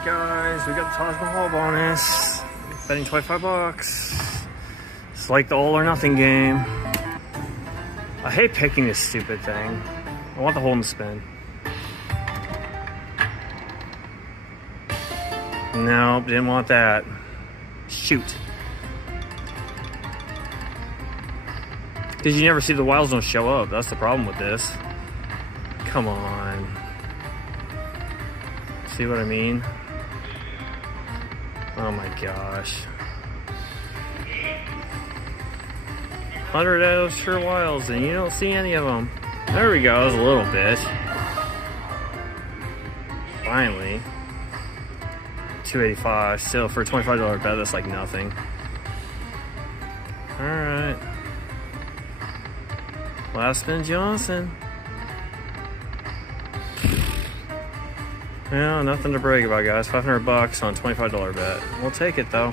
Alright guys, we got the Taj Mahal bonus. Betting 25 bucks. It's like the all or nothing game. I hate picking this stupid thing. I want the hold and spin. Nope, didn't want that. Shoot. Because you never see the wilds don't show up. That's the problem with this. Come on. See what I mean? Oh my gosh. 100 of those sure wilds and you don't see any of them. There we go, that was a little bit. Finally. 285. Still, for a $25 bet, that's like nothing. Alright. Last spin Johnson. Yeah, nothing to brag about, guys. 500 bucks on $25 bet. We'll take it though.